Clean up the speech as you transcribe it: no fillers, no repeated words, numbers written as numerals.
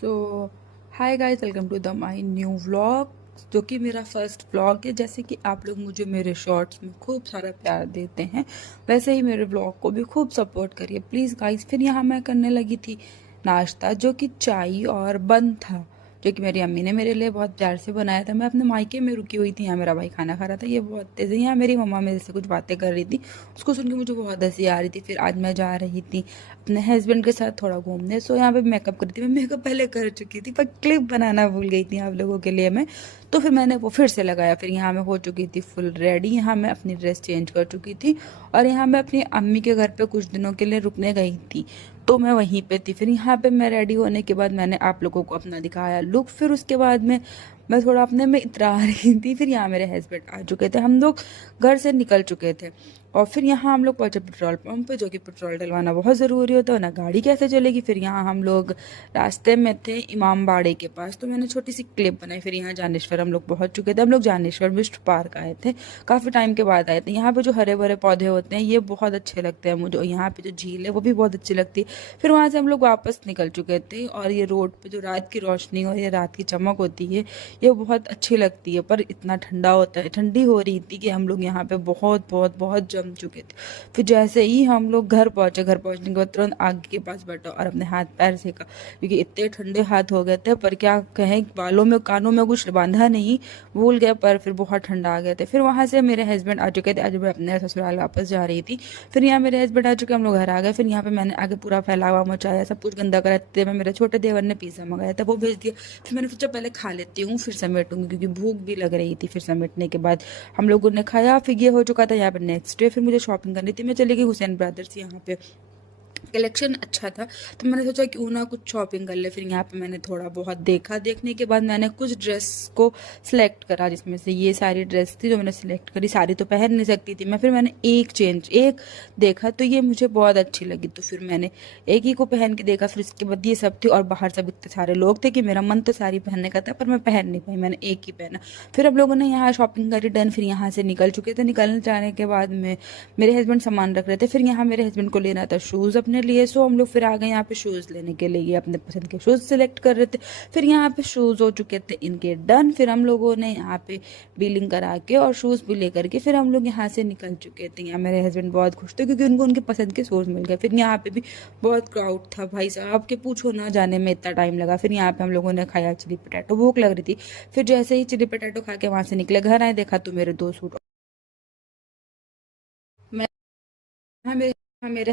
So hi guys, welcome to the my new vlog जो कि मेरा फर्स्ट व्लॉग है। जैसे कि आप लोग मुझे मेरे शॉर्ट्स में खूब सारा प्यार देते हैं, वैसे ही मेरे व्लॉग को भी खूब सपोर्ट करिए प्लीज़ गाइस। फिर यहाँ मैं करने लगी थी नाश्ता, जो कि चाय और बन था, जो कि मेरी अम्मी ने मेरे लिए बहुत प्यार से बनाया था। मैं अपने मायके में रुकी हुई थी, यहाँ मेरा भाई खाना खा रहा था, ये बहुत तेज़ है। यहाँ मेरी मम्मा मेरे से कुछ बातें कर रही थी, उसको सुन के मुझे बहुत हंसी आ रही थी। फिर आज मैं जा रही थी अपने हस्बैंड के साथ थोड़ा घूमने, सो यहाँ पे मेकअप करी थी। मैं मेकअप पहले कर चुकी थी पर क्लिप बनाना भूल गई थी आप लोगों के लिए मैं, तो फिर मैंने वो फिर से लगाया। फिर यहाँ मैं हो चुकी थी फुल रेडी, यहाँ मैं अपनी ड्रेस चेंज कर चुकी थी और यहाँ मैं अपनी अम्मी के घर पे कुछ दिनों के लिए रुकने गई थी, तो मैं वहीं पे थी। फिर यहाँ पे मैं रेडी होने के बाद मैंने आप लोगों को अपना दिखाया लुक। फिर उसके बाद में मैं थोड़ा अपने में इतरा रही थी। फिर यहाँ मेरे हस्बैंड आ चुके थे, हम लोग घर से निकल चुके थे और फिर यहाँ हम लोग पहुंचे पेट्रोल पंप पे, जो कि पेट्रोल डलवाना बहुत ज़रूरी होता है ना, गाड़ी कैसे चलेगी। फिर यहाँ हम लोग रास्ते में थे इमाम बाड़े के पास, तो मैंने छोटी सी क्लिप बनाई। फिर यहाँ जानेश्वर हम लोग पहुंच चुके थे, हम लोग जानेश्वर मिस्ट पार्क आए थे, काफ़ी टाइम के बाद आए थे। यहाँ पे जो हरे भरे पौधे होते हैं ये बहुत अच्छे लगते हैं मुझे, यहाँ पे जो झील है वो भी बहुत अच्छी लगती है। फिर वहाँ से हम लोग वापस निकल चुके थे और ये रोड पे जो रात की रोशनी और ये रात की चमक होती है ये बहुत अच्छी लगती है। पर इतना ठंडा होता है, ठंडी हो रही थी कि हम लोग यहाँ पे बहुत बहुत बहुत जम चुके थे। फिर जैसे ही हम लोग घर पहुंचे, घर पहुंचने के बाद तुरंत आग के पास बैठा और अपने हाथ पैर सेका, क्योंकि इतने ठंडे हाथ हो गए थे। पर क्या कहें, बालों में कानों में कुछ बांधा नहीं, भूल गए, पर फिर बहुत ठंडा आ गए थे। फिर वहां से मेरे हस्बैंड आ चुके थे, आज मैं अपने ससुराल वापस जा रही थी। फिर यहाँ मेरे हस्बैंड आ चुके, हम लोग घर आ गए। फिर यहाँ पे मैंने आगे पूरा फैलावा मचाया, सब कुछ गंदा करा थे। मैं मेरे छोटे देवर ने पिज़्ज़ा मंगाया था, वो भेज दिया। फिर मैंने सोचा पहले खा लेती हूँ फिर समेटूंगी, क्योंकि भूख भी लग रही थी। फिर समेटने के बाद हम लोगों ने खाया। फिर ये हो चुका था यहाँ पे नेक्स्ट डे। फिर मुझे शॉपिंग करनी थी, मैं चली गई हुसैन ब्रदर्स, यहाँ पे कलेक्शन अच्छा था तो मैंने सोचा क्यों ना कुछ शॉपिंग कर ले। फिर यहाँ पे मैंने थोड़ा बहुत देखा, देखने के बाद मैंने कुछ ड्रेस को सिलेक्ट करा, जिसमें से ये सारी ड्रेस थी जो मैंने सिलेक्ट करी। सारी तो पहन नहीं सकती थी मैं, फिर मैंने एक देखा तो ये मुझे बहुत अच्छी लगी, तो फिर मैंने एक ही को पहन के देखा। फिर इसके बाद ये सब थी और बाहर सब इतने सारे लोग थे कि मेरा मन तो सारी पहनने का था, पर मैं पहन नहीं पाई, मैंने एक ही पहना। फिर हम लोगों ने यहाँ शॉपिंग करी डन, फिर यहाँ से निकल चुके थे। निकलने जाने के बाद में मेरे हस्बैंड सामान रख रहे थे, फिर यहाँ मेरे हस्बैंड को लेना था शूज़ अपने लिए, सो हम लोग फिर आ गए यहाँ पे शूज़ लेने के लिए। ये अपने पसंद के शूज़ सेलेक्ट कर रहे थे। फिर यहाँ पे शूज़ हो चुके थे इनके डन। फिर हम लोगों ने यहाँ पे बिलिंग करा के और शूज़ भी लेकर के फिर हम लोग यहाँ से निकल चुके थे। यहाँ मेरे हस्बैंड बहुत खुश थे क्योंकि उनको उनके पसंद के शूज़ मिल गए। फिर यहाँ पे भी बहुत क्राउड था भाई साहब के, पूछो ना, जाने में इतना टाइम लगा। फिर यहाँ पे हम लोगों ने खाया चिली पटैटो, भूख लग रही थी। फिर जैसे ही चिली पटैटो खा के वहाँ से निकले, घर आए, देखा तो मेरे 2 सूट। मैं हाँ, मेरे